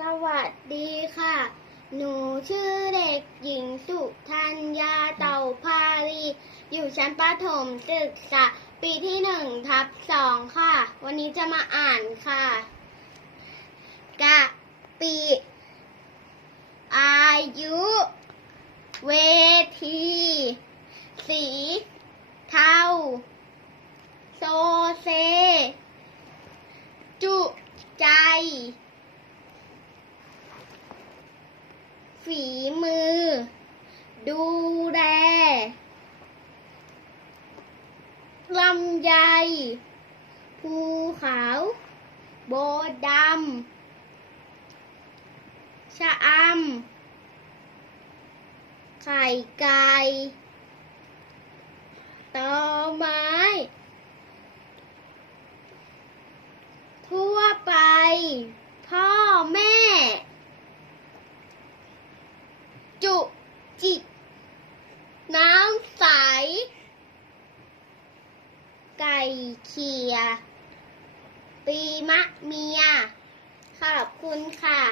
สวัสดีค่ะ หนูชื่อเด็กหญิงสุธัญญาเต่าพาลีอยู่ชั้นประถมศึกษาปีที่หนึ่งทับสองค่ะ วันนี้จะมาอ่านค่ะ กะปิอายุ เวที สี เทาโซเซ จุใจ ฝีมือ ดูแลลำไยภูเขา โบดำชะอำไข่ไก่ตอไม้ ทั่วไป พ่อแม่ จุจิกน้ำใส ไก่เขีย ปีมะเมีย ขอบคุณค่ะ